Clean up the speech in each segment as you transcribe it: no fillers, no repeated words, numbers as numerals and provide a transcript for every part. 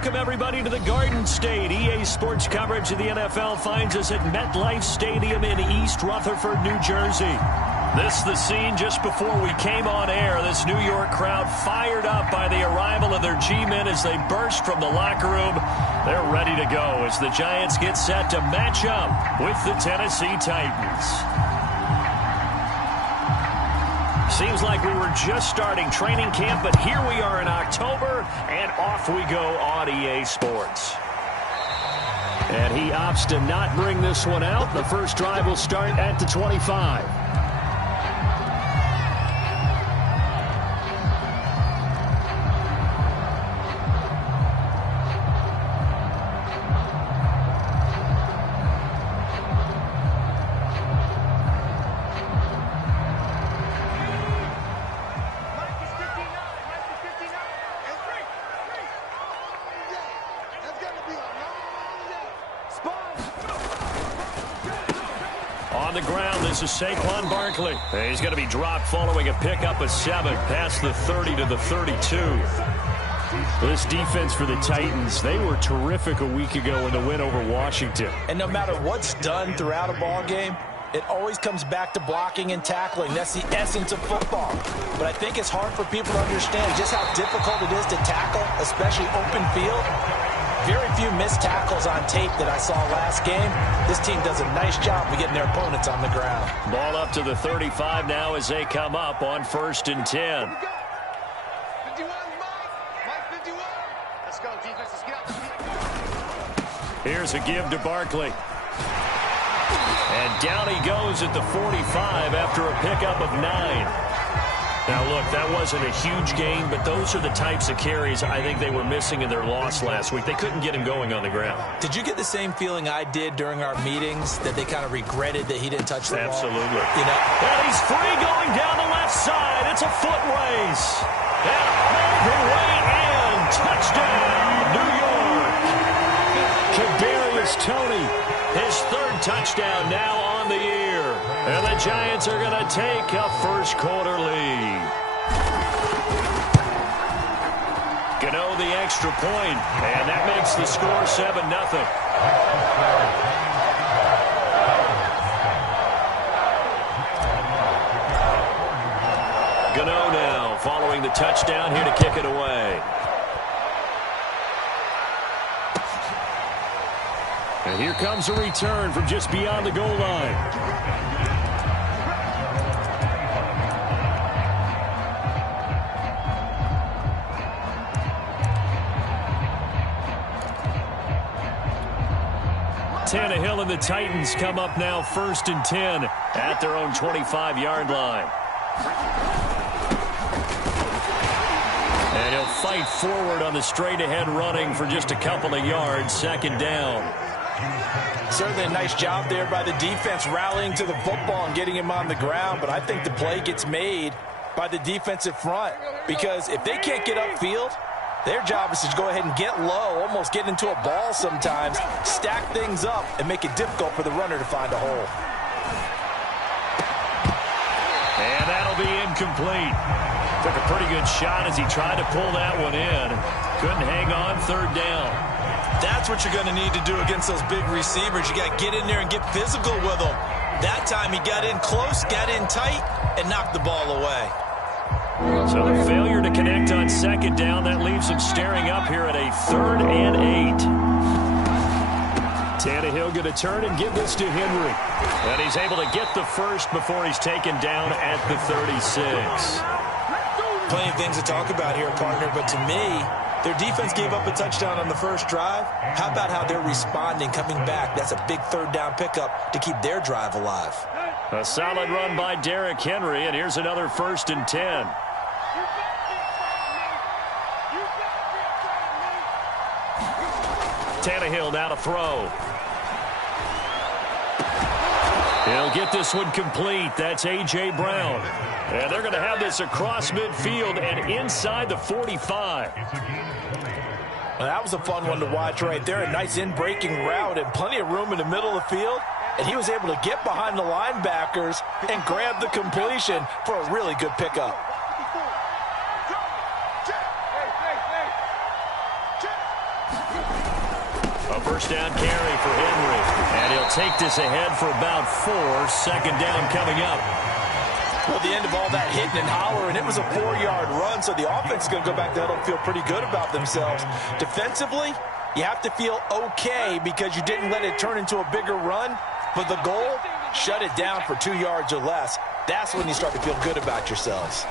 Welcome, everybody, to the Garden State. EA Sports coverage of the NFL finds us at MetLife Stadium in East Rutherford, New Jersey. This is the scene just before we came on air. This New York crowd fired up by the arrival of their Gmen as they burst from the locker room. They're ready to go as the Giants get set to match up with the Tennessee Titans. Seems like we were just starting training camp, but here we are in October, and off we go on EA Sports. And he opts to not bring this one out. The first drive will start at the 25. On the ground, this is Saquon Barkley. He's going to be dropped following a pickup of 7 past the 30 to the 32. This defense for the Titans, they were terrific a week ago in the win over Washington. And no matter what's done throughout a ball game, it always comes back to blocking and tackling. That's the essence of football. But I think it's hard for people to understand just how difficult it is to tackle, especially open field. Very few missed tackles on tape that I saw last game. This team does a nice job of getting their opponents on the ground. Ball up to the 35 now as they come up on 1st and 10. 51, Mike 51. Let's go, defense. Let's get out the field. Here's a give to Barkley. And down he goes at the 45 after a pickup of 9. Now, look, that wasn't a huge gain, but those are the types of carries I think they were missing in their loss last week. They couldn't get him going on the ground. Did you get the same feeling I did during our meetings, that they kind of regretted that he didn't touch the ball? Absolutely. You know? And he's free going down the left side. It's a foot race. And all the way in. Touchdown, New York. Kadarius Toney, his 3rd touchdown now on the year. And the Giants are going to take a first quarter lead. Gano the extra point, and that makes the score 7-0. Gano now following the touchdown here to kick it away. And here comes a return from just beyond the goal line. Tannehill and the Titans come up now 1st and 10 at their own 25-yard line. And he'll fight forward on the straight-ahead running for just a couple of yards, 2nd down. Certainly a nice job there by the defense rallying to the football and getting him on the ground, but I think the play gets made by the defensive front, because if they can't get upfield, their job is to go ahead and get low, almost get into a ball sometimes, stack things up, and make it difficult for the runner to find a hole. And that'll be incomplete. Took a pretty good shot as he tried to pull that one in. Couldn't hang on, 3rd down. That's what you're going to need to do against those big receivers. You got to get in there and get physical with them. That time he got in close, got in tight, and knocked the ball away. So the failure to connect on 2nd down, that leaves him staring up here at a 3rd and 8. Tannehill going to turn and give this to Henry. And he's able to get the first before he's taken down at the 36. Plenty of things to talk about here, partner, but to me, their defense gave up a touchdown on the first drive. How about how they're responding, coming back? That's a big 3rd down pickup to keep their drive alive. A solid run by Derrick Henry, and here's another 1st and 10. Tannehill now to throw. He'll get this one complete. That's A.J. Brown. And they're going to have this across midfield and inside the 45. Well, that was a fun one to watch right there. A nice in-breaking route and plenty of room in the middle of the field. And he was able to get behind the linebackers and grab the completion for a really good pickup. A first down carry for Henry. And he'll take this ahead for about 4. Second down coming up. Well, the end of all that hitting and hollering, it was a 4-yard run, so the offense is going to go back to huddle and feel pretty good about themselves. Defensively, you have to feel okay because you didn't let it turn into a bigger run, but the goal, shut it down for 2 yards or less. That's when you start to feel good about yourselves.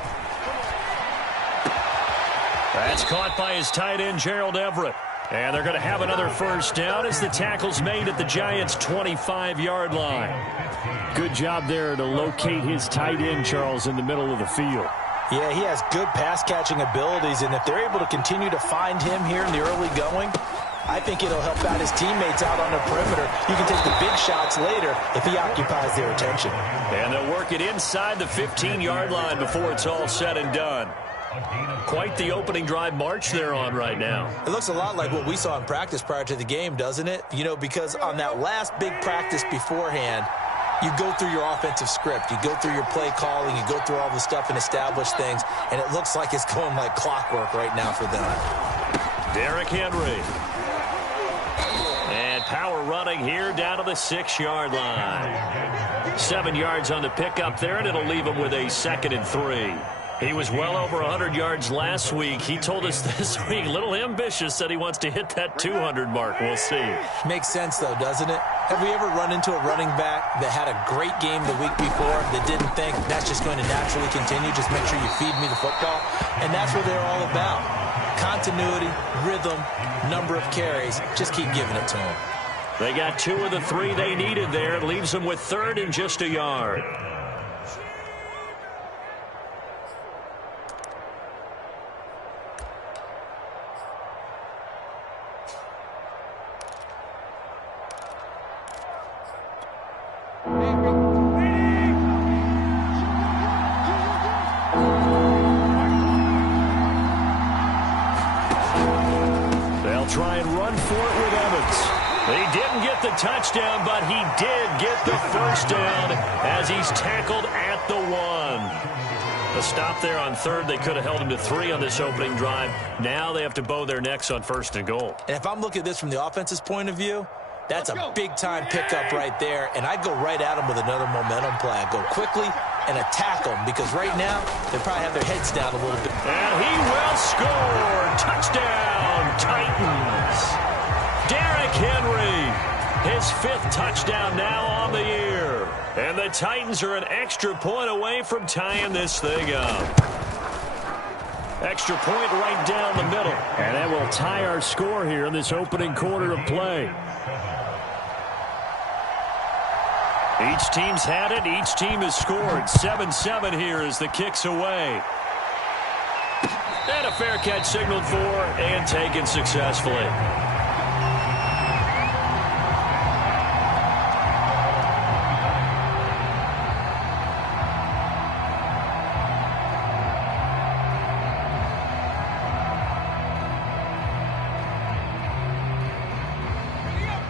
That's caught by his tight end, Gerald Everett. And they're going to have another first down as the tackle's made at the Giants' 25-yard line. Good job there to locate his tight end, Charles, in the middle of the field. Yeah, he has good pass-catching abilities, and if they're able to continue to find him here in the early going, I think it'll help out his teammates out on the perimeter. You can take the big shots later if he occupies their attention. And they'll work it inside the 15-yard line before it's all said and done. Quite the opening drive march they're on right now. It looks a lot like what we saw in practice prior to the game, doesn't it? You know, because on that last big practice beforehand, you go through your offensive script. You go through your play calling. You go through all the stuff and establish things. And it looks like it's going like clockwork right now for them. Derrick Henry. And power running here down to the 6-yard line. 7 yards on the pickup there, and it'll leave him with a 2nd and 3. He was well over 100 yards last week. He told us this week, a little ambitious, that he wants to hit that 200 mark. We'll see. Makes sense, though, doesn't it? Have we ever run into a running back that had a great game the week before that didn't think that's just going to naturally continue? Just make sure you feed me the football. And that's what they're all about. Continuity, rhythm, number of carries. Just keep giving it to them. They got 2 of the 3 they needed there. It leaves them with 3rd and just a yard. Try and run for it with Evans. He didn't get the touchdown, but he did get the first down as he's tackled at the 1. A stop there on 3rd. They could have held him to 3 on this opening drive. Now they have to bow their necks on 1st and goal. And if I'm looking at this from the offense's point of view, that's a big-time pickup right there, and I'd go right at him with another momentum play. I'd go quickly and attack them because right now they probably have their heads down a little bit. And he will score. Touchdown, Titans. Derrick Henry, his 5th touchdown now on the year. And the Titans are an extra point away from tying this thing up. Extra point right down the middle. And that will tie our score here in this opening quarter of play. Each team's had it. Each team has scored. 7-7 here as the kick's away. And a fair catch signaled for and taken successfully.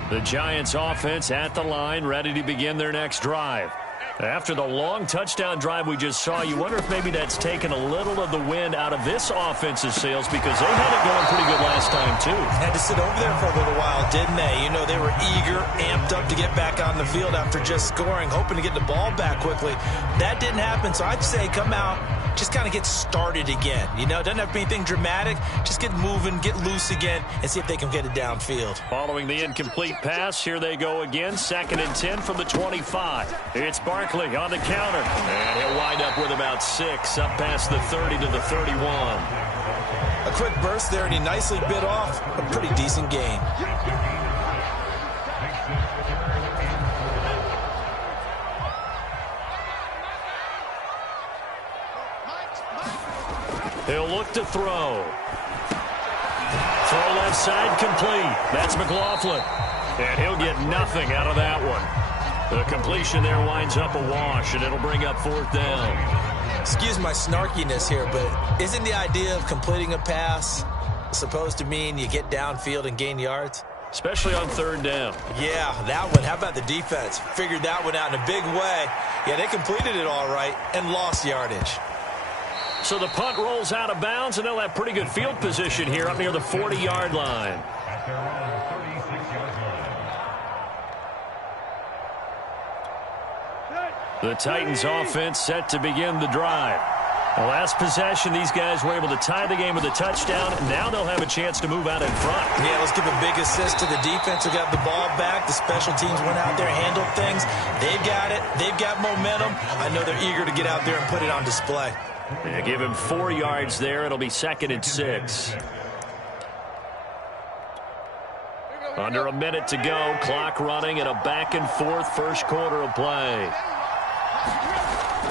The Giants offense at the line, ready to begin their next drive. After the long touchdown drive we just saw, you wonder if maybe that's taken a little of the wind out of this offense's sails because they had it going pretty good last time, too. Had to sit over there for a little while, didn't they? You know, they were eager, amped up to get back on the field after just scoring, hoping to get the ball back quickly. That didn't happen, so I'd say come out, just kind of get started again. You know, it doesn't have to be anything dramatic. Just get moving, get loose again, and see if they can get it downfield. Following the incomplete pass, here they go again. 2nd and 10 from the 25. It's Barkley on the counter. And he'll wind up with about 6 up past the 30 to the 31. A quick burst there, and he nicely bit off a pretty decent gain. He'll look to throw. Throw left side complete. That's McLaughlin. And he'll get nothing out of that one. The completion there winds up a wash, and it'll bring up 4th down. Excuse my snarkiness here, but isn't the idea of completing a pass supposed to mean you get downfield and gain yards? Especially on 3rd down. Yeah, that one. How about the defense? Figured that one out in a big way. Yeah, they completed it all right and lost yardage. So the punt rolls out of bounds, and they'll have pretty good field position here up near the 40-yard line. The Titans offense set to begin the drive. The last possession, these guys were able to tie the game with a touchdown. Now they'll have a chance to move out in front. Yeah, let's give a big assist to the defense who got the ball back. The special teams went out there, handled things. They've got it. They've got momentum. I know they're eager to get out there and put it on display. Yeah, give him 4 yards there. It'll be 2nd and 6. Under a minute to go. Clock running and a back-and-forth first quarter of play.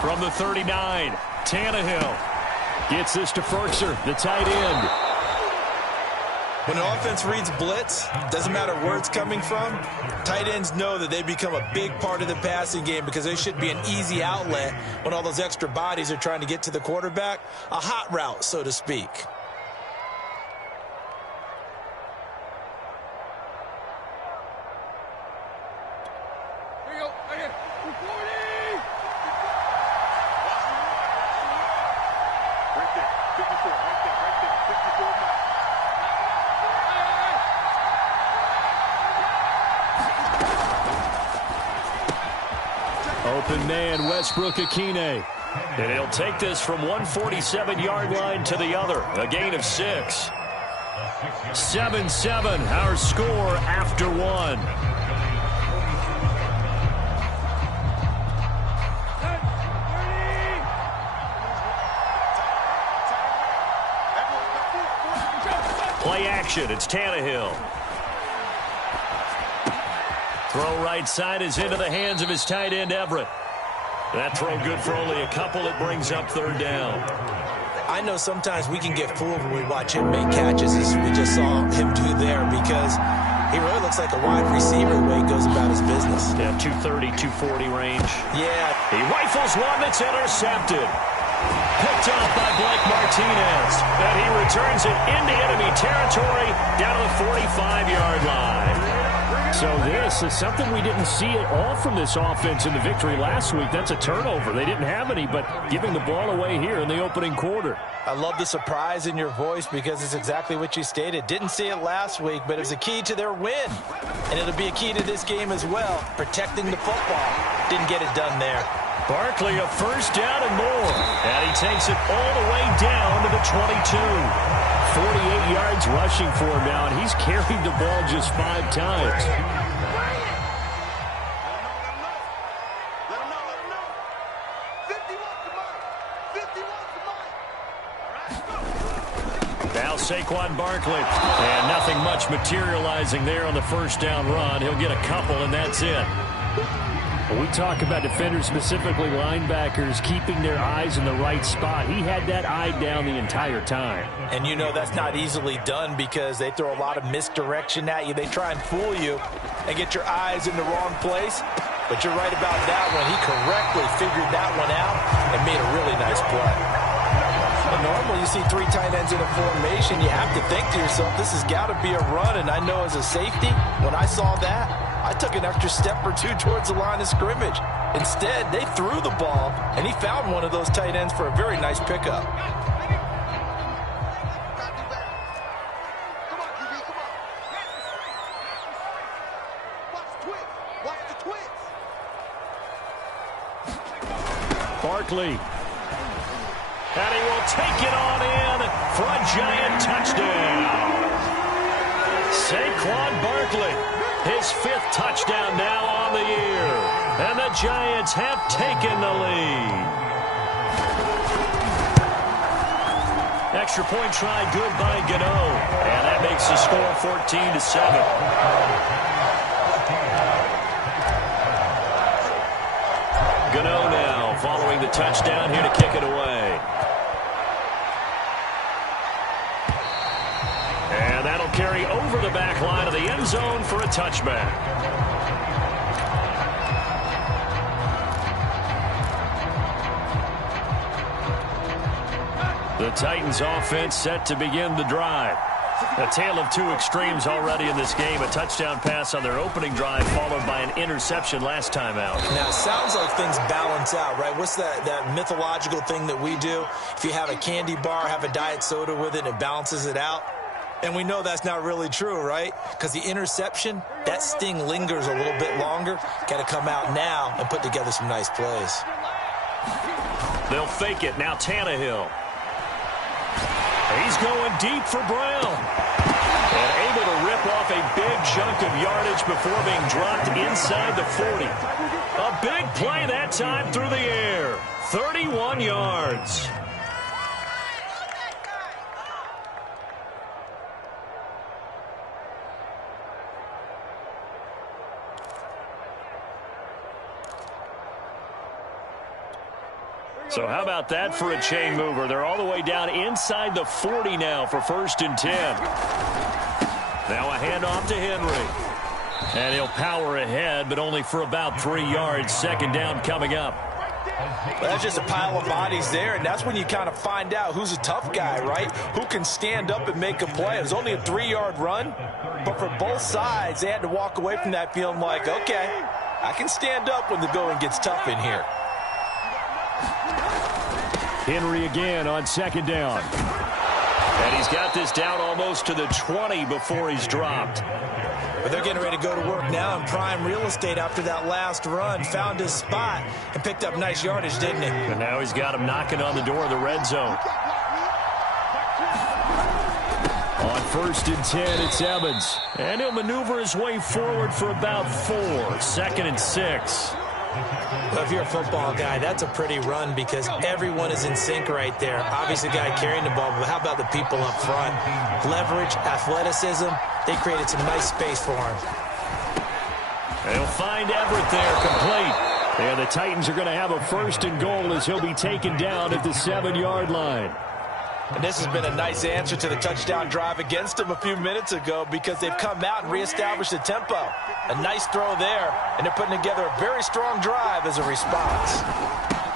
From the 39, Tannehill gets this to Ferkser, the tight end. When an offense reads blitz, doesn't matter where it's coming from, tight ends know that they become a big part of the passing game because they should be an easy outlet when all those extra bodies are trying to get to the quarterback. A hot route, so to speak. Open man, Westbrook-Ikhine. And he'll take this from 147-yard line to the other. A gain of 6. 7-7, our score after 1. Play action, it's Tannehill. Throw right side is into the hands of his tight end, Everett. That throw good for only a couple. It brings up 3rd down. I know sometimes we can get fooled when we watch him make catches as we just saw him do there because he really looks like a wide receiver the way he goes about his business. Yeah, 230, 240 range. Yeah. He rifles one that's intercepted. Picked off by Blake Martinez. And he returns it into enemy territory down to the 45-yard line. So this is something we didn't see at all from this offense in the victory last week. That's a turnover. They didn't have any, but giving the ball away here in the opening quarter. I love the surprise in your voice because it's exactly what you stated. Didn't see it last week, but it was a key to their win. And it'll be a key to this game as well, protecting the football. Didn't get it done there. Barkley, a 1st down and more. And he takes it all the way down to the 22. 48 yards rushing for him now, and he's carried the ball just 5 times. Now Saquon Barkley. And nothing much materializing there on the 1st down run. He'll get a couple, and that's it. When we talk about defenders, specifically linebackers, keeping their eyes in the right spot, he had that eye down the entire time. And you know that's not easily done because they throw a lot of misdirection at you. They try and fool you and get your eyes in the wrong place. But you're right about that one. He correctly figured that one out and made a really nice play. But normally you see 3 tight ends in a formation, you have to think to yourself, this has got to be a run. And I know as a safety, when I saw that, I took an extra step or 2 towards the line of scrimmage. Instead, they threw the ball, and he found one of those tight ends for a very nice pickup. Barkley. And he will take it on in for a giant touchdown. Saquon Barkley. His 5th touchdown now on the year. And the Giants have taken the lead. Extra point try good by Gano. And that makes the score 14-7. Gano now following the touchdown here to kick it away. And that'll carry over the back line of the end zone for a touchback. The Titans offense set to begin the drive. A tale of two extremes already in this game. A touchdown pass on their opening drive followed by an interception last time out. Now, it sounds like things balance out, right? What's that mythological thing that we do? If you have a candy bar, have a diet soda with it, it balances it out. And we know that's not really true, right? Because the interception, that sting lingers a little bit longer. Got to come out now and put together some nice plays. They'll fake it. Now Tannehill. He's going deep for Brown. And able to rip off a big chunk of yardage before being dropped inside the 40. A big play that time through the air. 31 yards. So how about that for a chain mover? They're all the way down inside the 40 now for 1st and 10. Now a handoff to Henry. And he'll power ahead, but only for about 3 yards. 2nd down coming up. Well, that's just a pile of bodies there, and that's when you kind of find out who's a tough guy, right? Who can stand up and make a play. It was only a 3-yard run, but for both sides, they had to walk away from that feeling like, okay, I can stand up when the going gets tough in here. Henry again on 2nd down. And he's got this down almost to the 20 before he's dropped. But they're getting ready to go to work now in prime real estate after that last run. Found his spot and picked up nice yardage, didn't he? And now he's got him knocking on the door of the red zone. On 1st and 10, it's Evans. And he'll maneuver his way forward for about 4. 2nd and 6. Well, if you're a football guy, that's a pretty run because everyone is in sync right there. Obviously, the guy carrying the ball, but how about the people up front? Leverage, athleticism, they created some nice space for him. They'll find Everett there, complete. And the Titans are going to have a 1st and goal as he'll be taken down at the 7-yard line. And this has been a nice answer to the touchdown drive against them a few minutes ago because they've come out and reestablished the tempo. A nice throw there, and they're putting together a very strong drive as a response.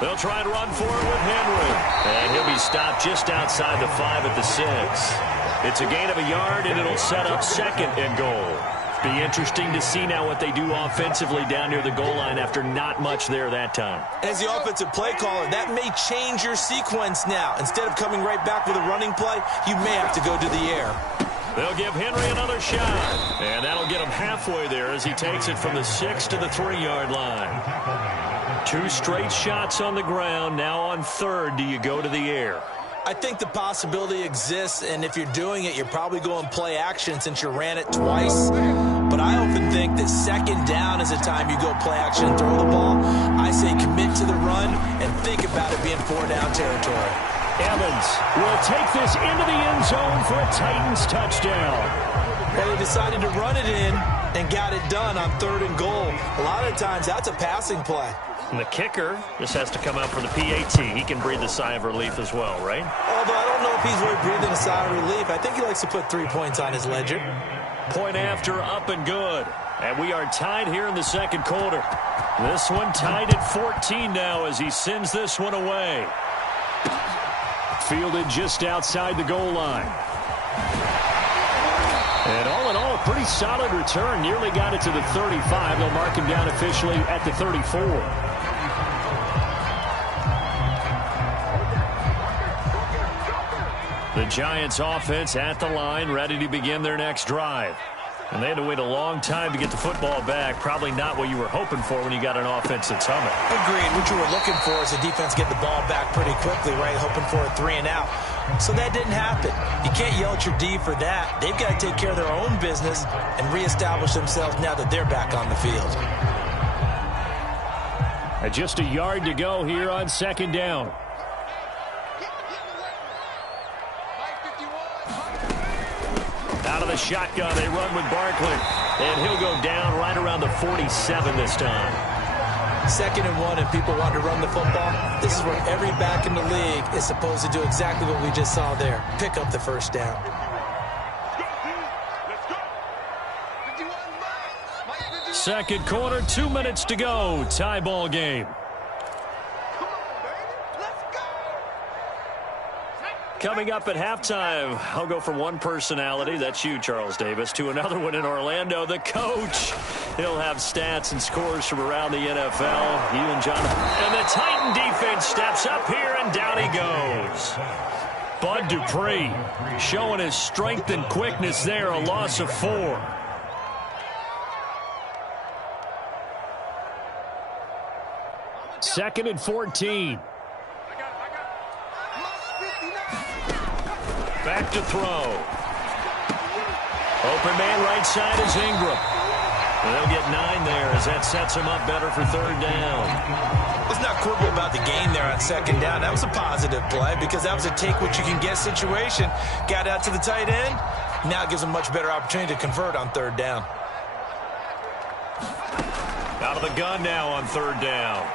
They'll try and run for it with Henry. And he'll be stopped just outside the 5 at the 6. It's a gain of a yard, and it'll set up 2nd and goal. Be interesting to see now what they do offensively down near the goal line after not much there that time. As the offensive play caller, that may change your sequence now. Instead of coming right back with a running play, you may have to go to the air. They'll give Henry another shot. And that'll get him halfway there as he takes it from the 6 to the 3-yard line. 2 straight shots on the ground. Now on 3rd, do you go to the air? I think the possibility exists, and if you're doing it, you're probably going play action since you ran it twice. But I often think that 2nd down is the time you go play action and throw the ball. I say commit to the run and think about it being 4-down territory. Evans will take this into the end zone for a Titans touchdown. Well, he decided to run it in and got it done on 3rd and goal. A lot of times, that's a passing play. And the kicker just has to come out for the PAT. He can breathe a sigh of relief as well, right? Although I don't know if he's really breathing a sigh of relief. I think he likes to put 3 points on his ledger. Point after, up and good. And we are tied here in the 2nd quarter. This one tied at 14 now as he sends this one away. Fielded just outside the goal line. And all in all, a pretty solid return. Nearly got it to the 35. They'll mark him down officially at the 34. The Giants offense at the line, ready to begin their next drive. And they had to wait a long time to get the football back. Probably not what you were hoping for when you got an offense that's humming. Agreed. What you were looking for is the defense get the ball back pretty quickly, right? Hoping for a 3 and out. So that didn't happen. You can't yell at your D for that. They've got to take care of their own business and reestablish themselves now that they're back on the field. Just a yard to go here on 2nd down. Out of the shotgun, they run with Barkley. And he'll go down right around the 47 this time. 2nd and 1, and people want to run the football. This is where every back in the league is supposed to do exactly what we just saw there. Pick up the 1st down. Second quarter, 2 minutes to go. Tie ball game. Coming up at halftime, I'll go from one personality, that's you, Charles Davis, to another one in Orlando, the coach. He'll have stats and scores from around the NFL. You and John. And the Titan defense steps up here, and down he goes. Bud Dupree showing his strength and quickness there, a loss of 4. Second and 14. Back to throw. Open man right side is Ingram. And they'll get 9 there as that sets him up better for third down. Let's not quibble about the gain there on second down. That was a positive play because that was a take-what-you-can-get situation. Got out to the tight end. Now it gives him a much better opportunity to convert on third down. Out of the gun now on third down.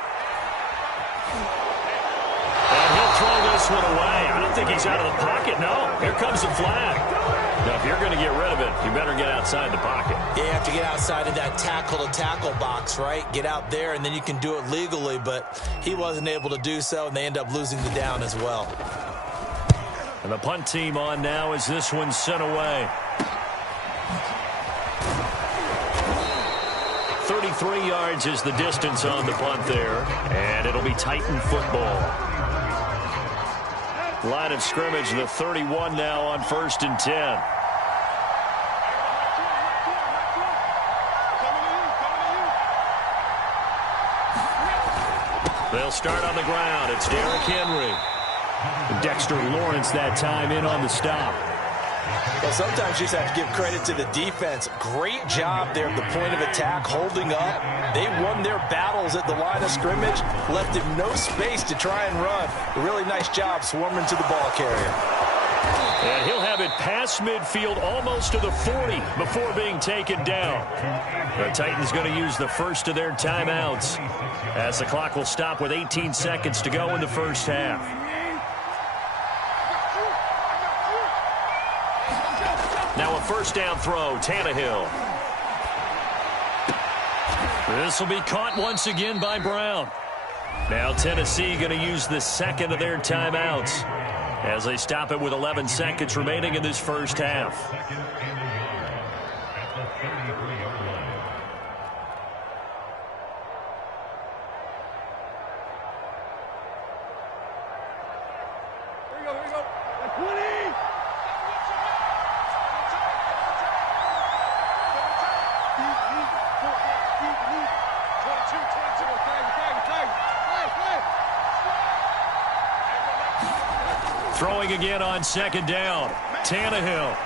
And he'll throw this one away. I don't think he's out of the pocket. No, here comes the flag. Now, if you're going to get rid of it, you better get outside the pocket. Yeah, you have to get outside of that tackle-to-tackle box, right? Get out there, and then you can do it legally, but he wasn't able to do so, and they end up losing the down as well. And the punt team on now as this one's sent away. 33 yards is the distance on the punt there, and it'll be Titan football. Line of scrimmage, the 31 now on 1st and 10. They'll start on the ground. It's Derrick Henry. Dexter Lawrence that time in on the stop. Well, sometimes you just have to give credit to the defense. Great job there at the point of attack, holding up. They won their battles at the line of scrimmage, left him no space to try and run. A really nice job swarming to the ball carrier. And he'll have it past midfield almost to the 40 before being taken down. The Titans going to use the first of their timeouts as the clock will stop with 18 seconds to go in the first half. Now a first down throw, Tannehill. This will be caught once again by Brown. Now Tennessee going to use the second of their timeouts as they stop it with 11 seconds remaining in this first half. Here we go. 20! Throwing again on second down. Tannehill.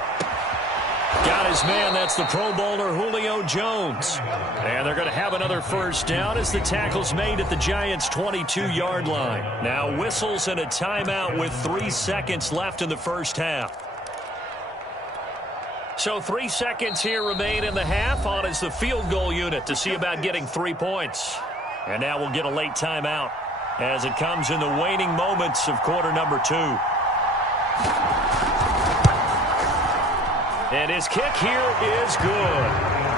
Got his man. That's the Pro Bowler Julio Jones. And they're going to have another first down as the tackle's made at the Giants' 22-yard line. Now whistles and a timeout with 3 seconds left in the first half. So 3 seconds here remain in the half. On is the field goal unit to see about getting 3 points. And now we'll get a late timeout as it comes in the waning moments of quarter number 2. And his kick here is good.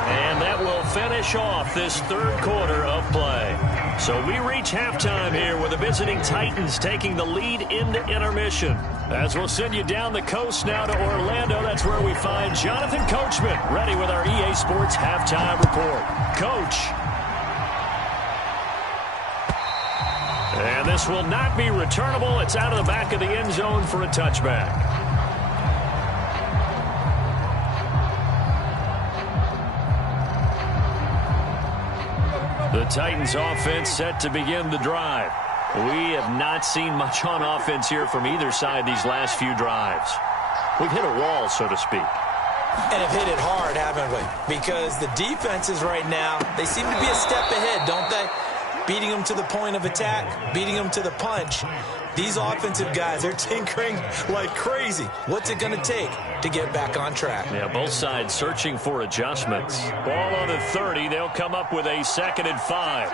And that will finish off this third quarter of play. So we reach halftime here with the visiting Titans taking the lead into intermission. As we'll send you down the coast now to Orlando, that's where we find Jonathan Coachman ready with our EA Sports halftime report. Coach. And this will not be returnable. It's out of the back of the end zone for a touchback. The Titans offense set to begin the drive. We have not seen much on offense here from either side these last few drives. We've hit a wall, so to speak. And have hit it hard, haven't we? Because the defenses right now, they seem to be a step ahead, don't they? Beating them to the point of attack, beating them to the punch. These offensive guys, they're tinkering like crazy. What's it going to take to get back on track? Yeah, both sides searching for adjustments. Ball on the 30. They'll come up with a 2nd and 5.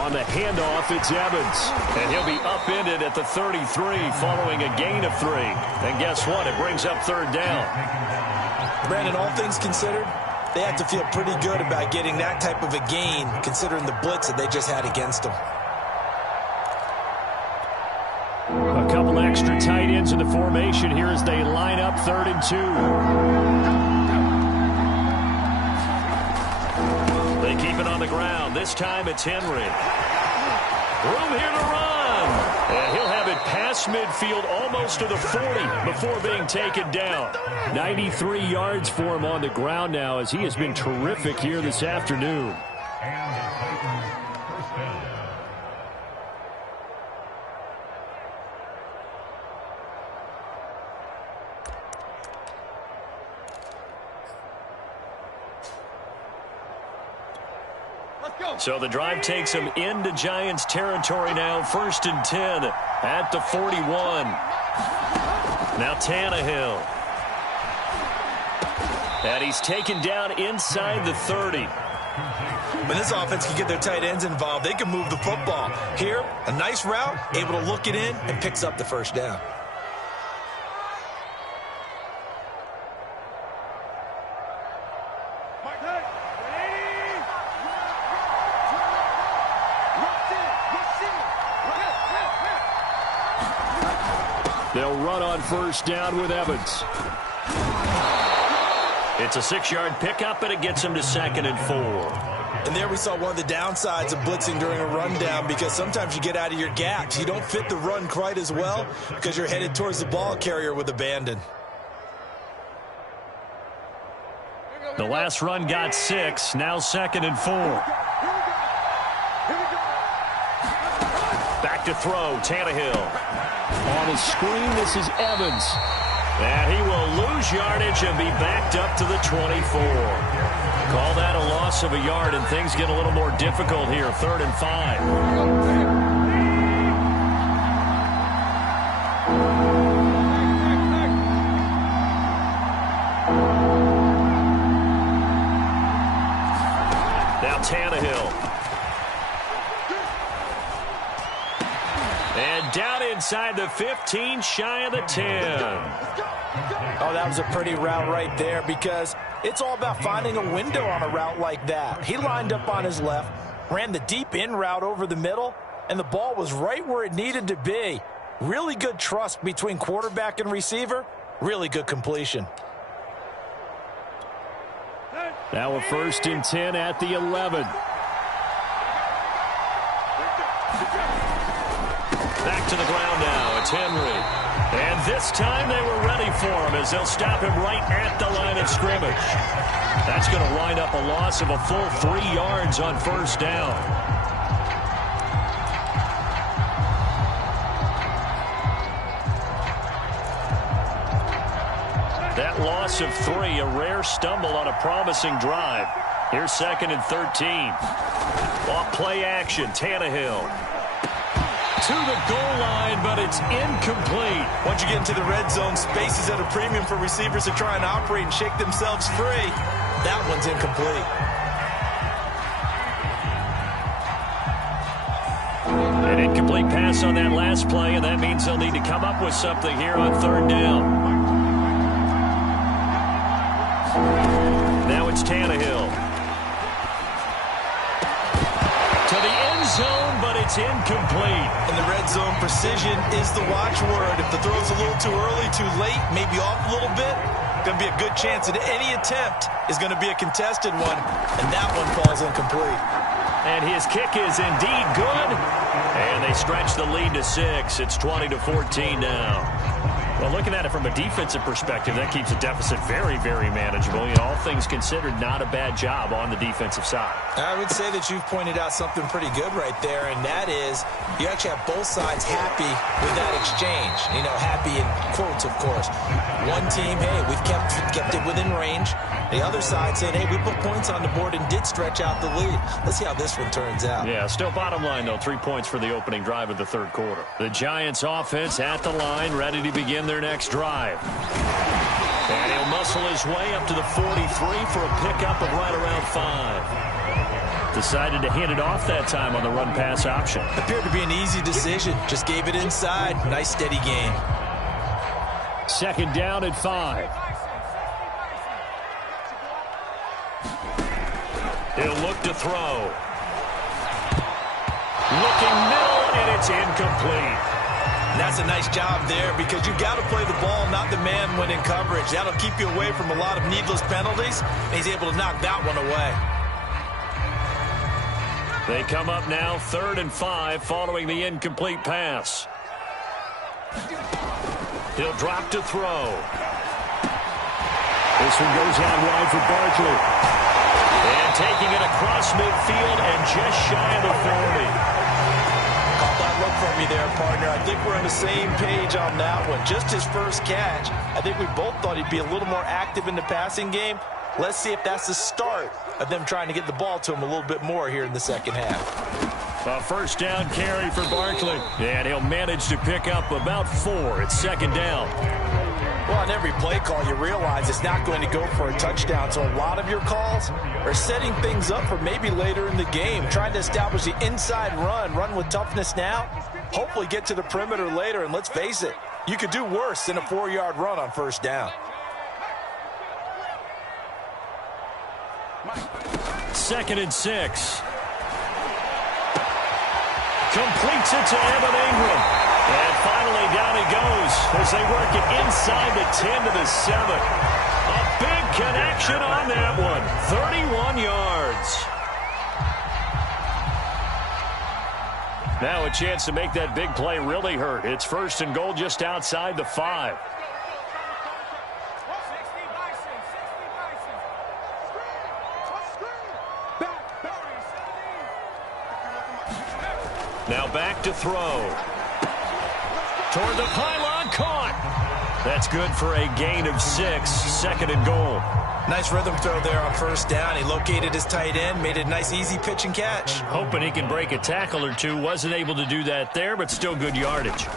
On the handoff, it's Evans. And he'll be upended at the 33 following a gain of 3. And guess what? It brings up third down. Brandon, all things considered, They have to feel pretty good about getting that type of a gain, considering the blitz that they just had against them. A couple extra tight ends in the formation here as they line up 3rd and 2. They keep it on the ground. This time it's Henry. Room here to run. And he'll have it past midfield almost to the 40 before being taken down. 93 yards for him on the ground now as he has been terrific here this afternoon. So the drive takes him into Giants territory now. 1st and 10 at the 41. Now Tannehill. And he's taken down inside the 30. When this offense can get their tight ends involved, they can move the football. Here, a nice route, able to look it in, and picks up the 1st down. They'll run on 1st down with Evans. It's a 6-yard pickup, and it gets him to 2nd and 4. And there we saw one of the downsides of blitzing during a rundown, because sometimes you get out of your gaps. You don't fit the run quite as well because you're headed towards the ball carrier with abandon. The last run got 6. Now 2nd and 4. Back to throw. Tannehill. On a screen, this is Evans. And he will lose yardage and be backed up to the 24. Call that a loss of a yard, and things get a little more difficult here. 3rd and 5. Now Tannehill. And down inside the 15, shy of the 10. Oh, that was a pretty route right there, because it's all about finding a window on a route like that. He lined up on his left, ran the deep in route over the middle, and the ball was right where it needed to be. Really good trust between quarterback and receiver. Really good completion. Now a 1st and 10 at the 11. Back to the ground now. It's Henry. And this time they were ready for him as they'll stop him right at the line of scrimmage. That's going to wind up a loss of a full 3 yards on 1st down. That loss of 3, a rare stumble on a promising drive. Here's 2nd and 13. Off play action, Tannehill. To the goal line, but it's incomplete. Once you get into the red zone, space is at a premium for receivers to try and operate and shake themselves free. That one's incomplete. An incomplete pass on that last play, and that means they'll need to come up with something here on 3rd down. Now it's Tannehill. To the end zone, but it's incomplete. In the red zone, precision is the watchword. If the throw's a little too early, too late, maybe off a little bit, going to be a good chance that any attempt is going to be a contested one, and that one falls incomplete. And his kick is indeed good, and they stretch the lead to 6. It's 20-14 now. Well, looking at it from a defensive perspective, that keeps the deficit very, very manageable. You know, all things considered, not a bad job on the defensive side. I would say that you've pointed out something pretty good right there, and that is you actually have both sides happy with that exchange. You know, happy in quotes, of course. One team, hey, we've kept it within range. The other side saying, hey, we put points on the board and did stretch out the lead. Let's see how this one turns out. Yeah, still bottom line, though, 3 points for the opening drive of the 3rd quarter. The Giants offense at the line, ready to begin their next drive. And he'll muscle his way up to the 43 for a pickup of right around 5. Decided to hand it off that time on the run-pass option. Appeared to be an easy decision. Just gave it inside. Nice, steady gain. 2nd down at 5. He'll look to throw. Looking middle, and it's incomplete. That's a nice job there because you've got to play the ball, not the man when in coverage. That'll keep you away from a lot of needless penalties, and he's able to knock that one away. They come up now 3rd and 5 following the incomplete pass. He'll drop to throw. This one goes out wide for Barkley. And taking it across midfield and just shy of the 40. Caught that look from you there, partner. I think we're on the same page on that one. Just his first catch. I think we both thought he'd be a little more active in the passing game. Let's see if that's the start of them trying to get the ball to him a little bit more here in the second half. A first down carry for Barkley. And he'll manage to pick up about 4 at 2nd down. Well, on every play call, you realize it's not going to go for a touchdown. So a lot of your calls are setting things up for maybe later in the game, trying to establish the inside run with toughness now, hopefully get to the perimeter later. And let's face it, you could do worse than a 4-yard run on first down. 2nd and 6. Completes it to Evan Ingram. And finally down he goes as they work it inside the 10 to the 7. A big connection on that one. 31 yards. Now a chance to make that big play really hurt. It's 1st and goal just outside the 5. Now back to throw. Toward the pylon, caught. That's good for a gain of 6, 2nd and goal. Nice rhythm throw there on first down. He located his tight end, made it a nice easy pitch and catch. Hoping he can break a tackle or two. Wasn't able to do that there, but still good yardage.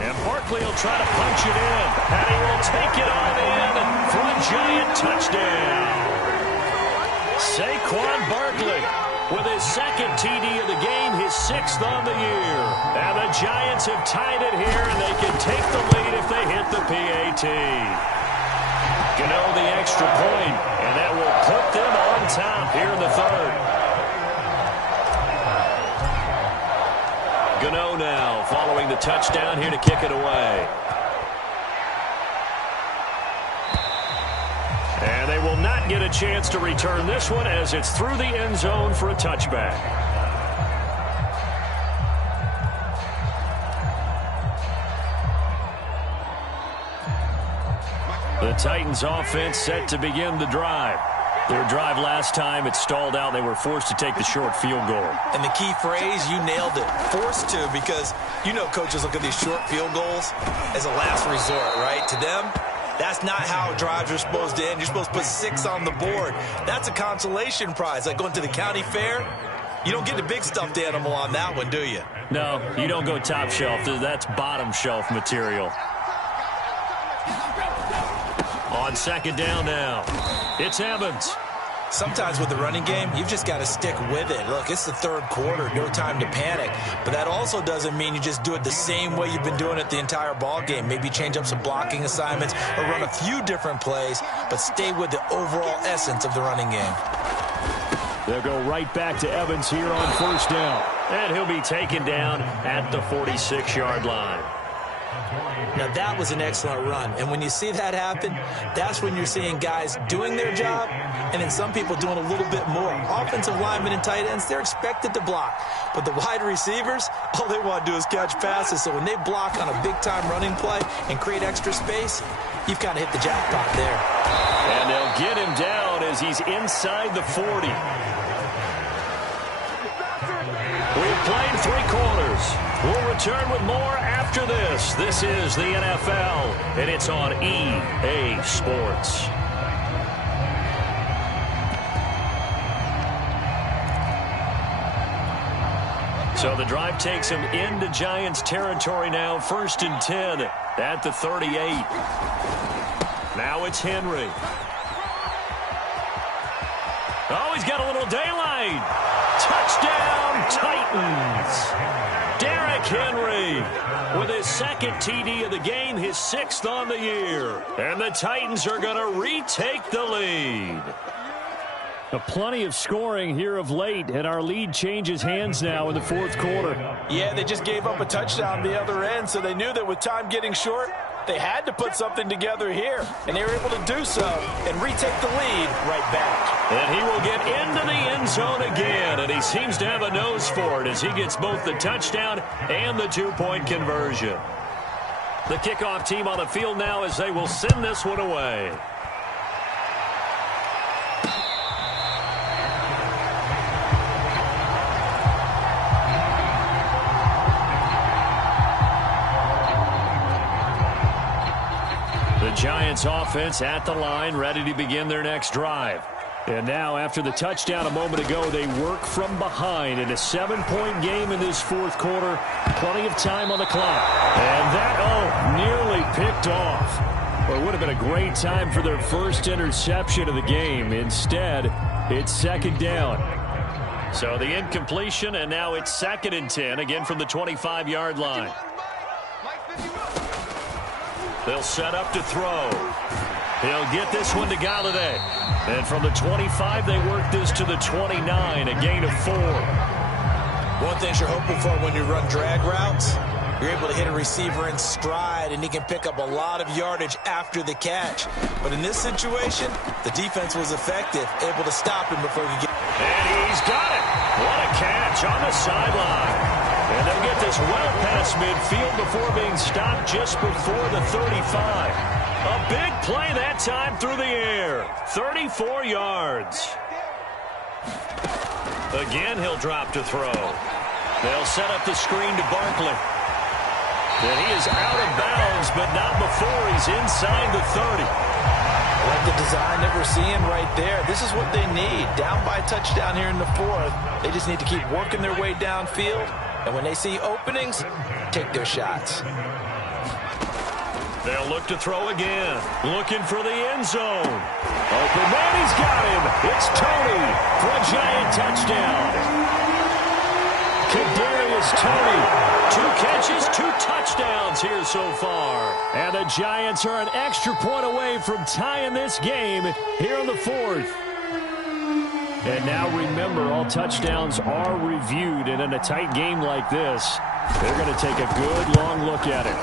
And Barkley will try to punch it in. And he will take it on in for a giant touchdown. Saquon Barkley with his 2nd TD of the game, his 6th on the year. And the Giants have tied it here, and they can take the lead if they hit the PAT. Gano the extra point, and that will put them on top here in the 3rd. Gano now following the touchdown here to kick it away. And they will not get a chance to return this one as it's through the end zone for a touchback. The Titans offense set to begin the drive. Their drive last time, it stalled out. They were forced to take the short field goal. And the key phrase, you nailed it, forced to, because you know coaches look at these short field goals as a last resort, right? To them, that's not how drives are supposed to end. You're supposed to put 6 on the board. That's a consolation prize, like going to the county fair. You don't get the big stuffed animal on that one, do you? No, you don't go top shelf. That's bottom shelf material. On 2nd down now, it's Evans. Sometimes with the running game, you've just got to stick with it. Look, it's the 3rd quarter, no time to panic. But that also doesn't mean you just do it the same way you've been doing it the entire ball game. Maybe change up some blocking assignments or run a few different plays, but stay with the overall essence of the running game. They'll go right back to Evans here on 1st down. And he'll be taken down at the 46-yard line. Now, that was an excellent run. And when you see that happen, that's when you're seeing guys doing their job and then some people doing a little bit more. Offensive linemen and tight ends, they're expected to block. But the wide receivers, all they want to do is catch passes. So when they block on a big-time running play and create extra space, you've kind of hit the jackpot there. And they'll get him down as he's inside the 40. We've played 3 quarters. We'll return with more after this. This is the NFL, and it's on EA Sports. So the drive takes him into Giants territory now. 1st and 10 at the 38. Now it's Henry. Oh, he's got a little daylight. Touchdown, Titans. Derrick Henry with his 2nd TD of the game, his 6th on the year. And the Titans are going to retake the lead. Plenty of scoring here of late, and our lead changes hands now in the fourth quarter. Yeah, they just gave up a touchdown the other end, so they knew that with time getting short, they had to put something together here, and they were able to do so and retake the lead right back. And he will get into the end zone again, and he seems to have a nose for it as he gets both the touchdown and the two-point conversion. The kickoff team on the field now as they will send this one away. The Giants offense at the line, ready to begin their next drive. And now, after the touchdown a moment ago, they work from behind in a 7-point game in this fourth quarter. Plenty of time on the clock. And that, nearly picked off. Well, it would have been a great time for their first interception of the game. Instead, it's second down. So the incompletion, and now it's 2nd and 10, again from the 25-yard line. They'll set up to throw. He'll get this one to Galladay. And from the 25, they work this to the 29, a gain of 4. One thing you're hoping for when you run drag routes, you're able to hit a receiver in stride, and he can pick up a lot of yardage after the catch. But in this situation, the defense was effective, able to stop him before he could get... And he's got it. What a catch on the sideline. And they'll get this well past midfield before being stopped just before the 35. A big play that time through the air. 34 yards. Again, he'll drop to throw. They'll set up the screen to Barkley. And he is out of bounds, but not before he's inside the 30. Like the design that we're seeing right there. This is what they need. Down by a touchdown here in the fourth. They just need to keep working their way downfield. And when they see openings, take their shots. They'll look to throw again. Looking for the end zone. Open man, he's got him. It's Tony for a Giant touchdown. Kadarius Toney. 2 catches, 2 touchdowns here so far. And the Giants are an extra point away from tying this game here in the fourth. And now remember, all touchdowns are reviewed, and in a tight game like this, they're going to take a good long look at it.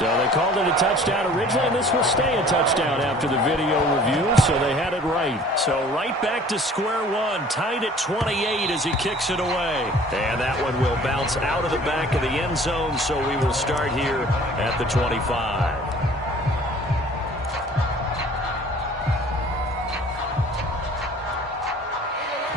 So they called it a touchdown originally, and this will stay a touchdown after the video review, so they had it right. So right back to square one, tied at 28 as he kicks it away. And that one will bounce out of the back of the end zone, so we will start here at the 25.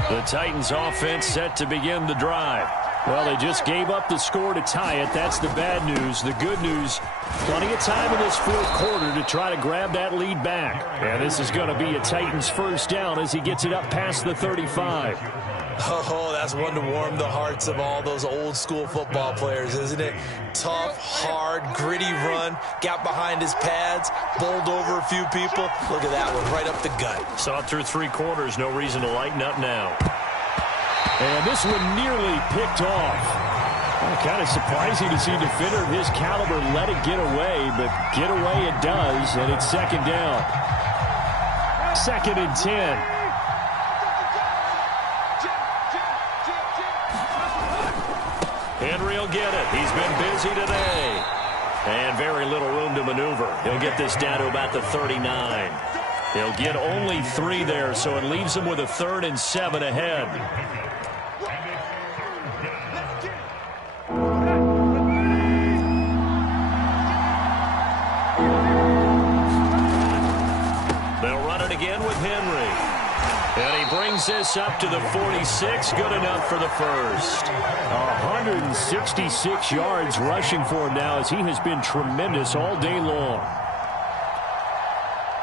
The Titans offense set to begin the drive. Well, they just gave up the score to tie it. That's the bad news. The good news, plenty of time in this fourth quarter to try to grab that lead back. And this is going to be a Titans first down as he gets it up past the 35. Oh, that's one to warm the hearts of all those old school football players, isn't it? Tough, hard, gritty run, got behind his pads, bowled over a few people. Look at that one, right up the gut. Saw it through 3 quarters, no reason to lighten up now. And this one nearly picked off. Well, kind of surprising to see a defender of his caliber let it get away, but get away it does, and it's second down. 2nd and 10. Henry will get it. He's been busy today. And very little room to maneuver. He'll get this down to about the 39. He'll get only 3 there, so it leaves him with a 3rd and 7 ahead. Again with Henry. And he brings this up to the 46. Good enough for the first. 166 yards rushing for him now as he has been tremendous all day long.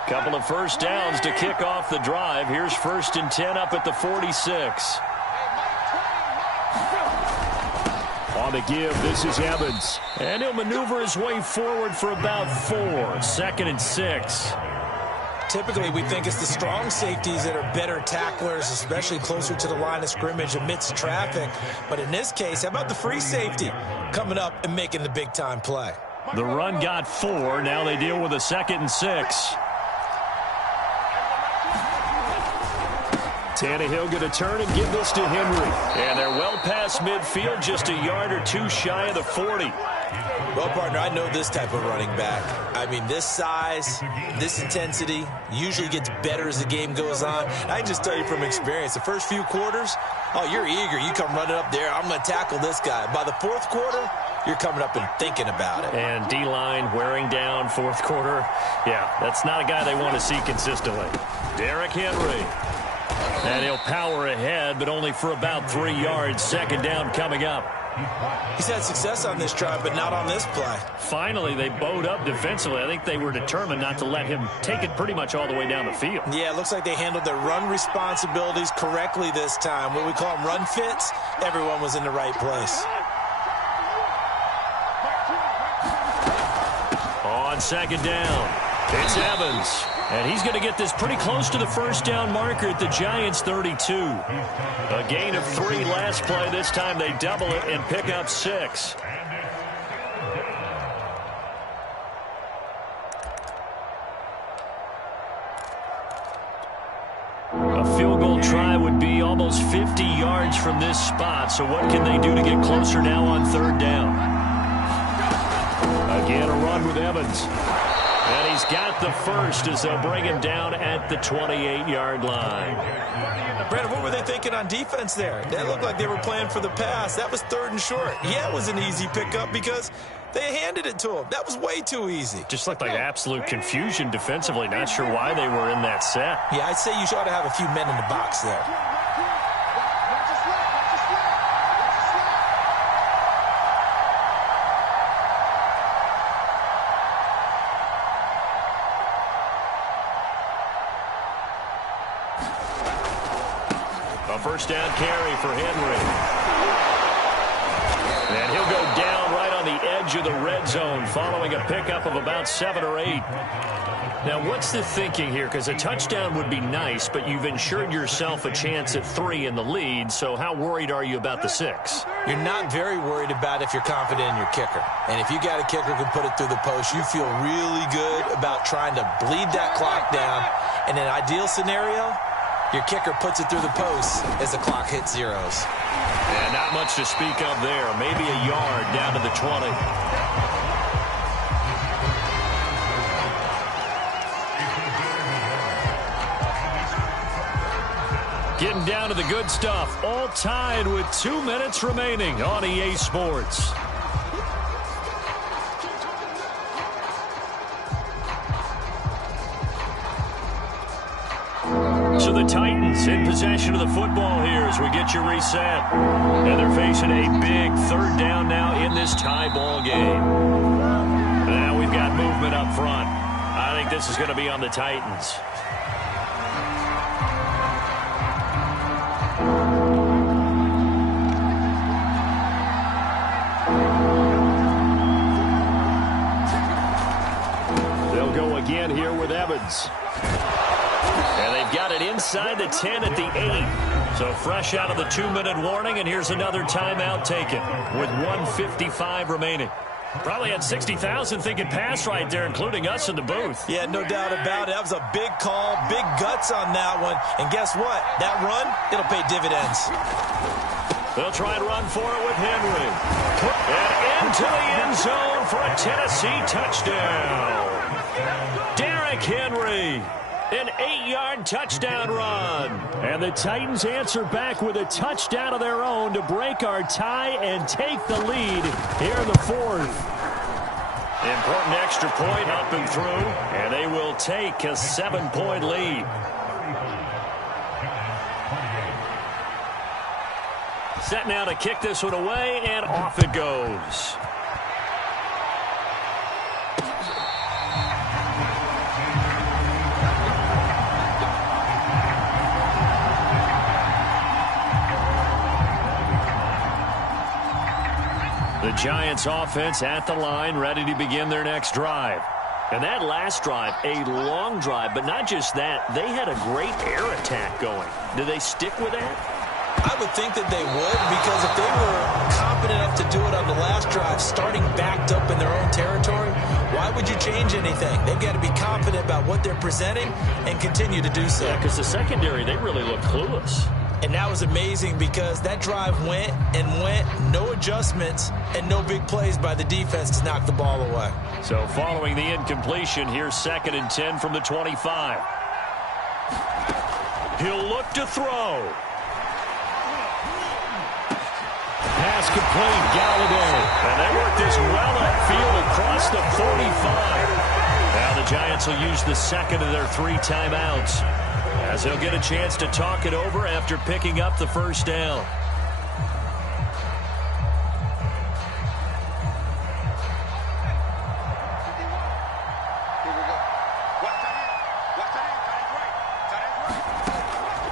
Couple of first downs to kick off the drive. Here's 1st and 10 up at the 46. On the give, this is Evans. And he'll maneuver his way forward for about 4. 2nd and 6. Typically, we think it's the strong safeties that are better tacklers, especially closer to the line of scrimmage amidst traffic. But in this case, how about the free safety coming up and making the big-time play? The run got 4. Now they deal with a 2nd and 6. Tannehill going to turn and give this to Henry. And they're well past midfield, just a yard or 2 shy of the 40. Well, partner, I know this type of running back. I mean, this size, this intensity usually gets better as the game goes on. I can just tell you from experience, the first few quarters, oh, you're eager. You come running up there, I'm going to tackle this guy. By the 4th quarter, you're coming up and thinking about it. And D-line wearing down 4th quarter. Yeah, that's not a guy they want to see consistently. Derrick Henry. And he'll power ahead, but only for about 3 yards. 2nd down coming up. He's had success on this drive, but not on this play. Finally, they bowed up defensively. I think they were determined not to let him take it pretty much all the way down the field. Yeah, it looks like they handled their run responsibilities correctly this time. What we call them run fits, everyone was in the right place. On 2nd down, it's Evans. And he's going to get this pretty close to the 1st down marker at the Giants' 32. A gain of 3 last play. This time they double it and pick up 6. A field goal try would be almost 50 yards from this spot. So what can they do to get closer now on 3rd down? Again, a run with Evans. And he's got the 1st as they'll bring him down at the 28-yard line. Brandon, what were they thinking on defense there? That looked like they were playing for the pass. That was 3rd and short. Yeah, it was an easy pickup because they handed it to him. That was way too easy. Just looked like absolute confusion defensively. Not sure why they were in that set. Yeah, I'd say you ought to have a few men in the box there. A 1st down carry for Henry. And he'll go down right on the edge of the red zone following a pickup of about 7 or 8. Now, what's the thinking here? Because a touchdown would be nice, but you've ensured yourself a chance at 3 in the lead, so how worried are you about the 6? You're not very worried about if you're confident in your kicker. And if you got a kicker who can put it through the post, you feel really good about trying to bleed that clock down. In an ideal scenario, your kicker puts it through the post as the clock hits zeros. And not much to speak of there. Maybe a yard down to the 20. Getting down to the good stuff. All tied with 2 minutes remaining on EA Sports. So the Titans in possession of the football here as we get you reset. And they're facing a big 3rd down now in this tie ball game. Now we've got movement up front. I think this is going to be on the Titans. They'll go again here with Evans. And they've got it inside the 10 at the 8. So fresh out of the 2-minute warning, and here's another timeout taken with 1:55 remaining. Probably had 60,000 thinking pass right there, including us in the booth. Yeah, no doubt about it. That was a big call, big guts on that one. And guess what? That run, it'll pay dividends. They'll try and run for it with Henry. And into the end zone for a Tennessee touchdown. Derrick Henry. An 8-yard touchdown run. And the Titans answer back with a touchdown of their own to break our tie and take the lead here in the 4th. Important extra point up and through, and they will take a 7-point lead. Set now to kick this one away, and off it goes. The Giants offense at the line, ready to begin their next drive. And that last drive, a long drive, but not just that. They had a great air attack going. Do they stick with that? I would think that they would, because if they were confident enough to do it on the last drive, starting backed up in their own territory, why would you change anything? They've got to be confident about what they're presenting and continue to do so. Yeah, because the secondary, they really look clueless. And that was amazing because that drive went and went, no adjustments, and no big plays by the defense to knock the ball away. So following the incompletion, here's 2nd and 10 from the 25. He'll look to throw. Pass complete, Galladay. And they work this well upfield across the 45. Now the Giants will use the second of their 3 timeouts, as they'll get a chance to talk it over after picking up the first down.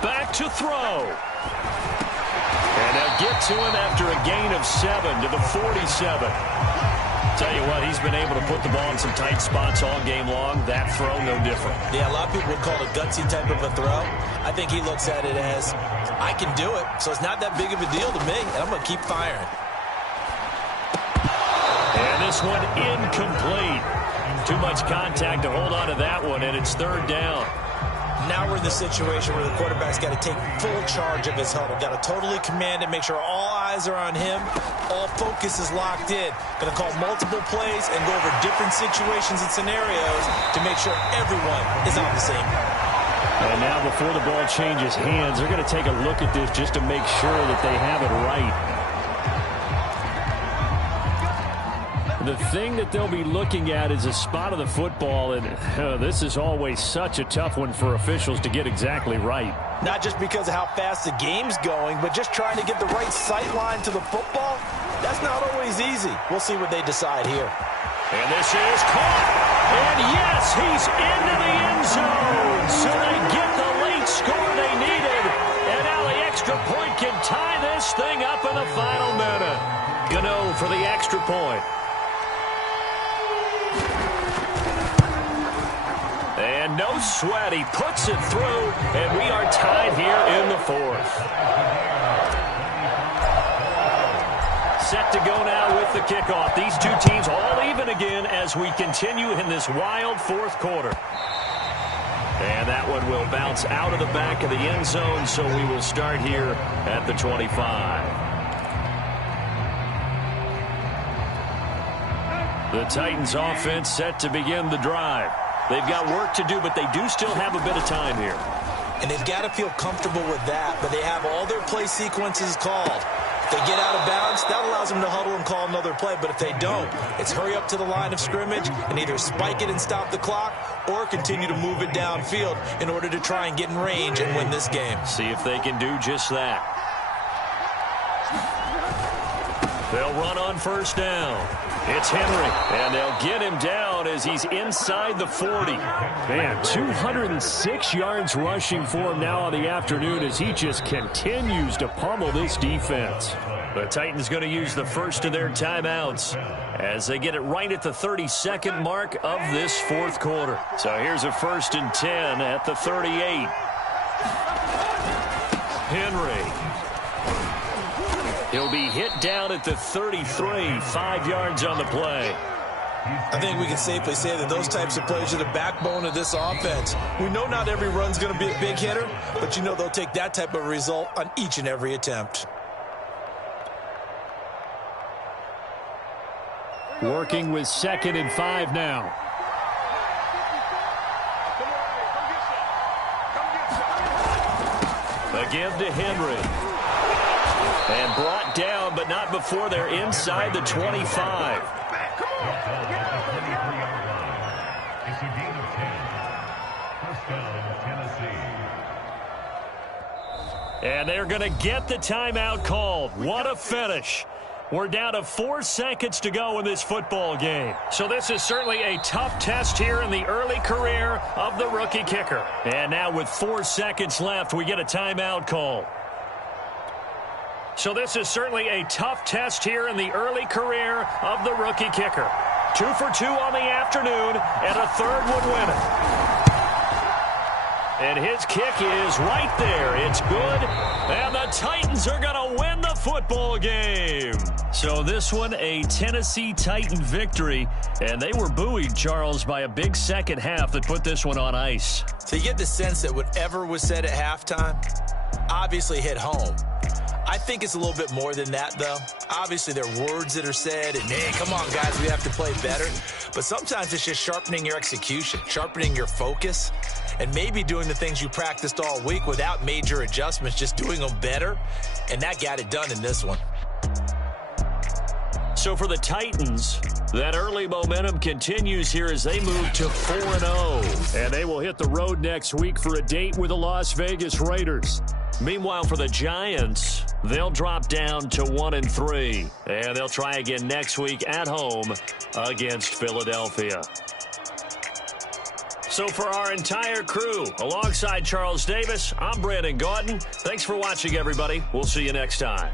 Back to throw. And they'll get to him after a gain of 7 to the 47. Tell you what, he's been able to put the ball in some tight spots all game long. That throw, no different. Yeah, a lot of people would call it a gutsy type of a throw. I think he looks at it as, I can do it, so it's not that big of a deal to me, and I'm going to keep firing. And this one incomplete. Too much contact to hold on to that one, and it's 3rd down. Now we're in the situation where the quarterback's got to take full charge of his huddle. Got to totally command it, make sure all eyes are on him. All focus is locked in. Going to call multiple plays and go over different situations and scenarios to make sure everyone is on the same. And now before the ball changes hands, they're going to take a look at this just to make sure that they have it right. The thing that they'll be looking at is a spot of the football, and this is always such a tough one for officials to get exactly right. Not just because of how fast the game's going, but just trying to get the right sight line to the football. That's not always easy. We'll see what they decide here. And this is caught. And yes, he's into the end zone. So they get the late score they needed. And now the extra point can tie this thing up in the final minute. Gano for the extra point. And no sweat, he puts it through, and we are tied here in the 4th. Set to go now with the kickoff. These two teams all even again as we continue in this wild 4th quarter. And that one will bounce out of the back of the end zone, so we will start here at the 25. The Titans offense set to begin the drive. They've got work to do, but they do still have a bit of time here. And they've got to feel comfortable with that, but they have all their play sequences called. If they get out of bounds, that allows them to huddle and call another play. But if they don't, it's hurry up to the line of scrimmage and either spike it and stop the clock or continue to move it downfield in order to try and get in range and win this game. See if they can do just that. They'll run on 1st down. It's Henry, and they'll get him down as he's inside the 40. Man, 206 yards rushing for him now on the afternoon as he just continues to pummel this defense. The Titans going to use the first of their timeouts as they get it right at the 32nd mark of this 4th quarter. So here's a 1st and 10 at the 38. Henry. He'll be hit down at the 33, 5 yards on the play. I think we can safely say that those types of plays are the backbone of this offense. We know not every run's going to be a big hitter, but you know they'll take that type of result on each and every attempt. Working with 2nd and 5 now. The give to Henry. And brought down, but not before they're inside the 25. And they're going to get the timeout called. What a finish. We're down to 4 seconds to go in this football game. So this is certainly a tough test here in the early career of the rookie kicker. And now with 4 seconds left, we get a timeout call. So this is certainly a tough test here in the early career of the rookie kicker. 2 for 2 on the afternoon, and a 3rd would win it. And his kick is right there. It's good. And the Titans are going to win the football game. So this one, a Tennessee Titan victory. And they were buoyed, Charles, by a big second half that put this one on ice. So you get the sense that whatever was said at halftime obviously hit home. I think it's a little bit more than that, though. Obviously, there are words that are said, and, hey, come on, guys, we have to play better. But sometimes it's just sharpening your execution, sharpening your focus, and maybe doing the things you practiced all week without major adjustments, just doing them better. And that got it done in this one. So for the Titans, that early momentum continues here as they move to 4-0. And they will hit the road next week for a date with the Las Vegas Raiders. Meanwhile, for the Giants, they'll drop down to 1-3. And they'll try again next week at home against Philadelphia. So for our entire crew, alongside Charles Davis, I'm Brandon Gautin. Thanks for watching, everybody. We'll see you next time.